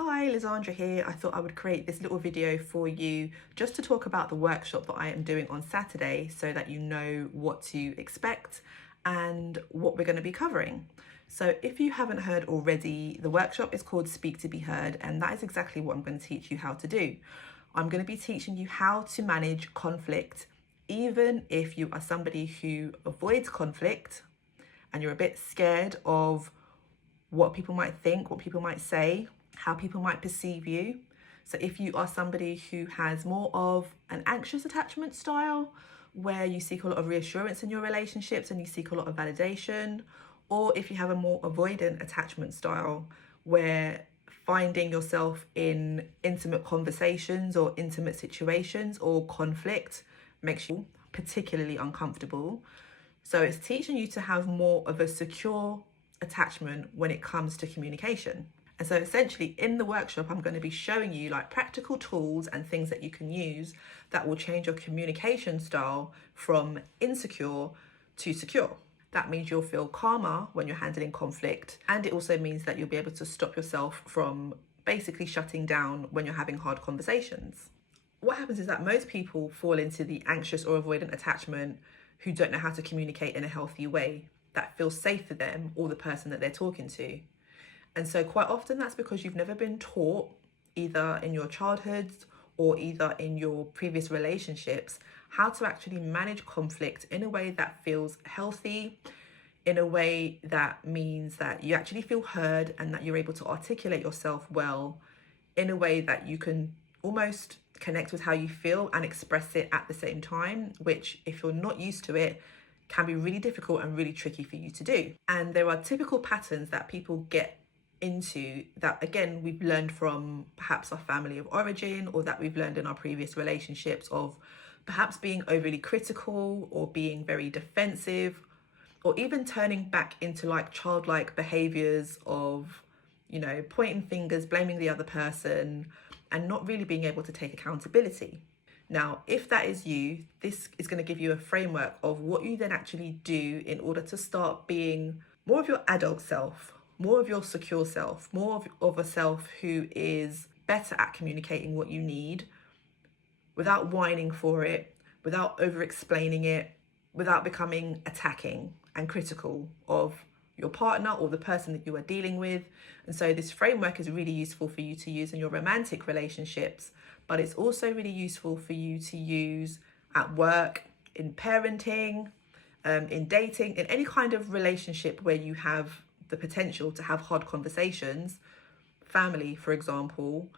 Hi, Lizandra here. I thought I would create this little video for you just to talk about the workshop that I am doing on Saturday so that you know what to expect and what we're going to be covering. So if you haven't heard already, the workshop is called Speak to Be Heard, and that is exactly what I'm going to teach you how to do. I'm going to be teaching you how to manage conflict, even if you are somebody who avoids conflict and you're a bit scared of what people might think, what people might say, how people might perceive you. So if you are somebody who has more of an anxious attachment style, where you seek a lot of reassurance in your relationships and you seek a lot of validation, or if you have a more avoidant attachment style, where finding yourself in intimate conversations or intimate situations or conflict makes you particularly uncomfortable. So it's teaching you to have more of a secure attachment when it comes to communication. And so essentially in the workshop, I'm going to be showing you like practical tools and things that you can use that will change your communication style from insecure to secure. That means you'll feel calmer when you're handling conflict. And it also means that you'll be able to stop yourself from basically shutting down when you're having hard conversations. What happens is that most people fall into the anxious or avoidant attachment who don't know how to communicate in a healthy way that feels safe for them or the person that they're talking to. And so quite often that's because you've never been taught, either in your childhoods or either in your previous relationships, how to actually manage conflict in a way that feels healthy, in a way that means that you actually feel heard and that you're able to articulate yourself well, in a way that you can almost connect with how you feel and express it at the same time, which if you're not used to it, can be really difficult and really tricky for you to do. And there are typical patterns that people get into that, again, we've learned from perhaps our family of origin, or that we've learned in our previous relationships, of perhaps being overly critical or being very defensive, or even turning back into like childlike behaviors of, pointing fingers, blaming the other person, and not really being able to take accountability. Now, if that is you, this is going to give you a framework of what you then actually do in order to start being more of your adult self, more of your secure self, more of a self who is better at communicating what you need without whining for it, without over explaining it, without becoming attacking and critical of your partner or the person that you are dealing with. And so this framework is really useful for you to use in your romantic relationships, but it's also really useful for you to use at work, in parenting, in dating, in any kind of relationship where you have the potential to have hard conversations. Family, for example,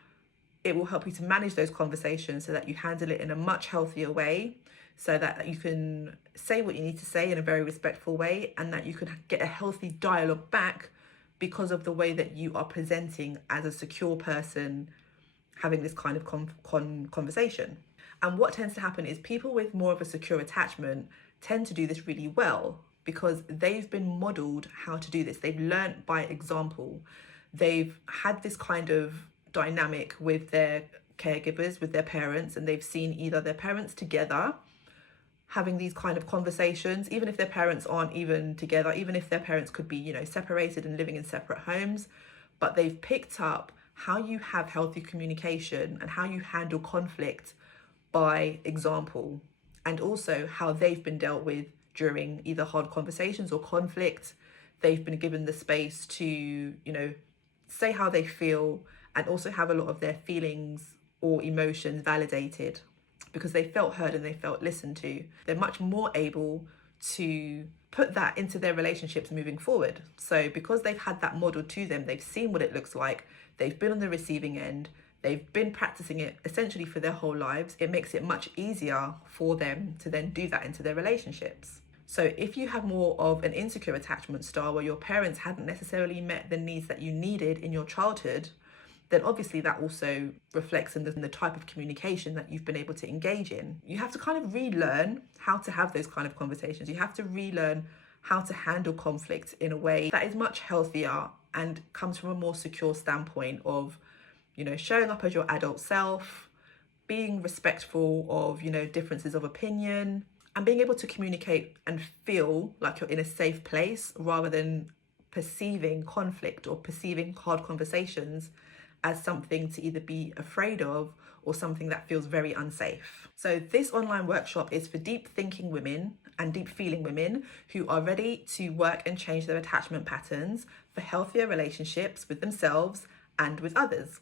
it will help you to manage those conversations so that you handle it in a much healthier way, so that you can say what you need to say in a very respectful way, and that you can get a healthy dialogue back because of the way that you are presenting as a secure person having this kind of conversation. And what tends to happen is people with more of a secure attachment tend to do this really well because they've been modeled how to do this. They've learned by example. They've had this kind of dynamic with their caregivers, with their parents, and they've seen either their parents together having these kind of conversations, even if their parents aren't even together, even if their parents could be, separated and living in separate homes, but they've picked up how you have healthy communication and how you handle conflict by example, and also how they've been dealt with during either hard conversations or conflict. They've been given the space to, say how they feel and also have a lot of their feelings or emotions validated because they felt heard and they felt listened to. They're much more able to put that into their relationships moving forward. So because they've had that model to them, they've seen what it looks like, they've been on the receiving end, they've been practicing it essentially for their whole lives, it makes it much easier for them to then do that into their relationships. So if you have more of an insecure attachment style where your parents hadn't necessarily met the needs that you needed in your childhood, then obviously that also reflects in the type of communication that you've been able to engage in. You have to kind of relearn how to have those kind of conversations. You have to relearn how to handle conflict in a way that is much healthier and comes from a more secure standpoint of, showing up as your adult self, being respectful of, differences of opinion, and being able to communicate and feel like you're in a safe place rather than perceiving conflict or perceiving hard conversations as something to either be afraid of or something that feels very unsafe. So this online workshop is for deep thinking women and deep feeling women who are ready to work and change their attachment patterns for healthier relationships with themselves and with others.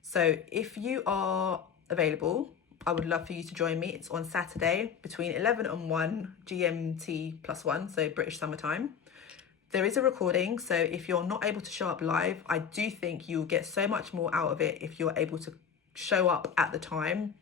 So if you are available, I would love for you to join me. It's on Saturday between 11 and 1 GMT plus 1, so British summertime. There is a recording, so if you're not able to show up live, I do think you'll get so much more out of it if you're able to show up at the time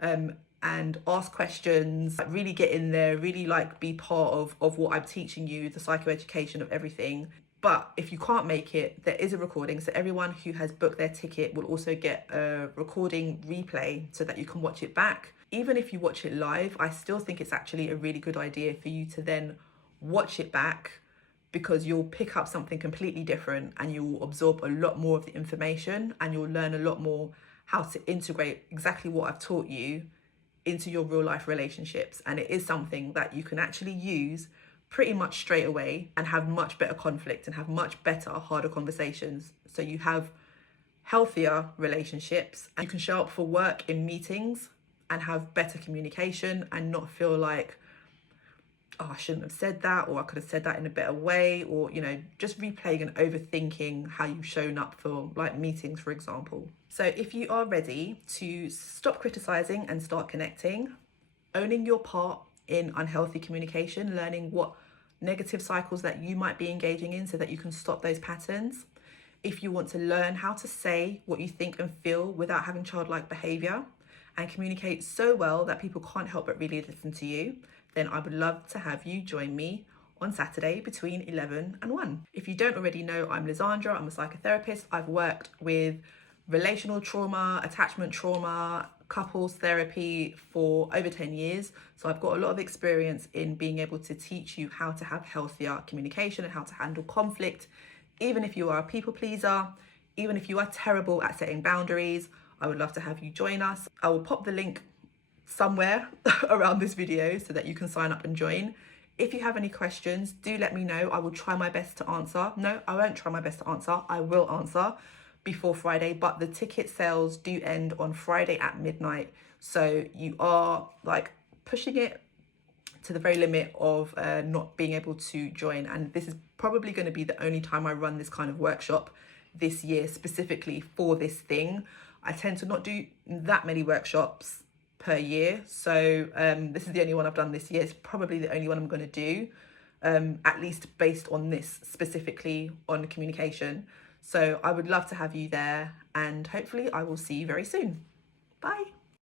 and ask questions, really get in there, really like be part of what I'm teaching you, the psychoeducation of everything. But if you can't make it, there is a recording. So everyone who has booked their ticket will also get a recording replay so that you can watch it back. Even if you watch it live, I still think it's actually a really good idea for you to then watch it back, because you'll pick up something completely different and you'll absorb a lot more of the information and you'll learn a lot more how to integrate exactly what I've taught you into your real life relationships. And it is something that you can actually use pretty much straight away and have much better conflict and have much better, harder conversations. So you have healthier relationships and you can show up for work in meetings and have better communication and not feel like, oh, I shouldn't have said that, or I could have said that in a better way, or, you know, just replaying and overthinking how you've shown up for like meetings, for example. So if you are ready to stop criticizing and start connecting, owning your part in unhealthy communication, learning what negative cycles that you might be engaging in so that you can stop those patterns. If you want to learn how to say what you think and feel without having childlike behavior and communicate so well that people can't help but really listen to you, then I would love to have you join me on Saturday between 11 and 1. If you don't already know, I'm Lizandra. I'm a psychotherapist. I've worked with relational trauma, attachment trauma, couples therapy for over 10 years. So I've got a lot of experience in being able to teach you how to have healthier communication and how to handle conflict, even if you are a people pleaser, even if you are terrible at setting boundaries. I would love to have you join us. I will pop the link somewhere around this video so that you can sign up and join. If you have any questions, do let me know. I will try my best to answer. No, I won't try my best to answer. I will answer before Friday, but the ticket sales do end on Friday at midnight. So you are like pushing it to the very limit of not being able to join. And this is probably going to be the only time I run this kind of workshop this year, specifically for this thing. I tend to not do that many workshops per year. So this is the only one I've done this year. It's probably the only one I'm going to do, at least based on this specifically on communication. So I would love to have you there, and hopefully I will see you very soon. Bye.